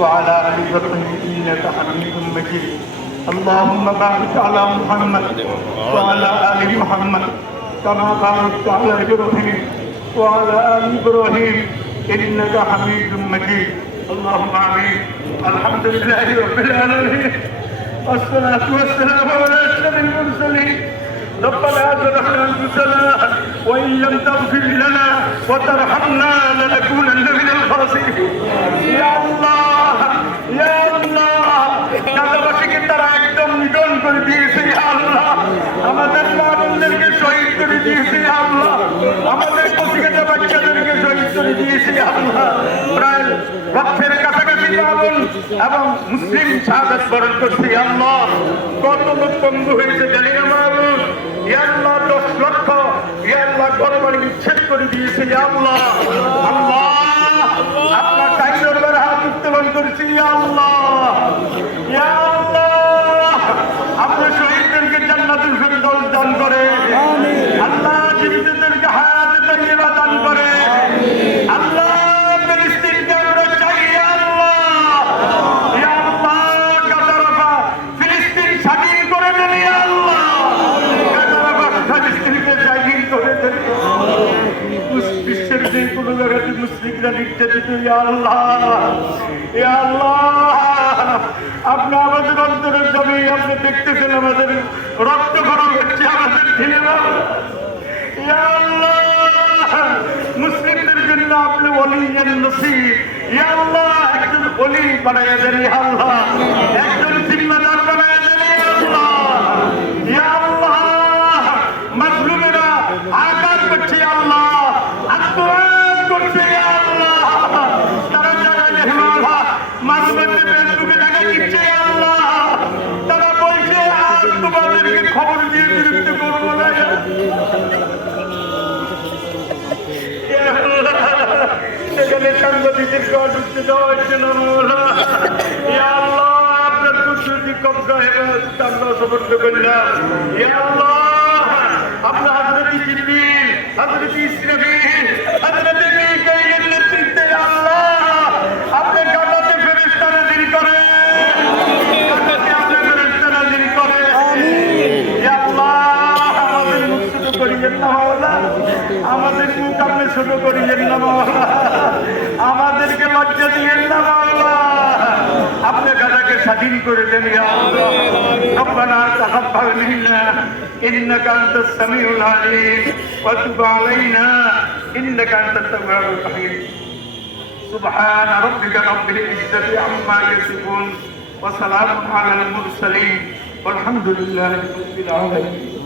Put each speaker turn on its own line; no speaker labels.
وعلى آل إبراهيم إنك حميد مجيد. اللهم بارك على محمد وعلى آل محمد كما باركت على إبراهيم وعلى آل إبراهيم إنك حميد مجيد. اللهم آمين. الحمد لله رب العالمين. والصلاة والسلام على أشرف المرسلين. ربنا ظلمنا أنفسنا وإن لم تغفر لنا وترحمنا لنكونن গাজাবাসীকে তারা একদম নিধন করে দিয়েছে আল্লাহ। আমাদের মানবদেরকে শহীদ করে দিয়েছে আল্লাহ। আমাদের পত্রিকাটা বাচ্চাদেরকে শহীদ করে দিয়েছে আল্লাহ। প্রায় লক্ষের কাছাকাছি পাবন এবং মুসলিম শাহাদ বরণ করছি আল্লাহ। কত লোক বন্ধু হয়েছে জানি না মারুন ইয়াল্লাহ দশ লক্ষ। ইয়াল্লাহ গরমানি বিচ্ছেদ করে দিয়েছে আল্লাহ। আল্লাহ ইয়া আল্লাহ আপনার শহীদদেরকে জান্নাতুল ফেরদৌস দান করে আল্লাহ জীবিতদেরকে হায়াতে তাইয়্যিবা দান করে আল্লাহ ফিলিস্তিনকে আমরা চাই ইয়া আল্লাহ ইয়া আল্লাহ গাজারাফা ফিলিস্তিন স্বাধীন করে দেন ইয়া আল্লাহ গাজারাফা ফিলিস্তিনকে স্বাধীন করে দেন কোনো মুসলিমরা নির্যাতিত আল্লাহ আল্লাহ। আপনি আমাদের অন্তরের জমি আপনি দেখতেছেন আমাদের রক্ত গরম হচ্ছে, আমাদের ইয়া আল্লাহ, মুসলিমদের জন্য আপনি অলি নসিব। আল্লাহ, একজন অলি বানাইয়া দেন আল্লাহ। সেখানে সাংবাদিকদেরকে অসুস্থ দেওয়া হচ্ছে না মৌলা আল্লাহ, আপনার কুদরতি কবজা হেফাজত আমরা সমর্থ করলাম। আল্লাহ, আপনার হাজরতি জিবরিল, হাজরতি আমাদের মুখ আপনি ছোট করিয়েন না মাওলা আমাদেরকে লজ্জা দিয়েন না মাওলা আপনি গাজাকে স্বাধীন করে দেন ইয়া আল্লাহ ربنا تقبل منا انك انت السميع العليم وتب علينا انك انت التواب الرحيم سبحان ربك رب العزه عما يصفون وسلام على المرسلين والحمد لله رب العالمين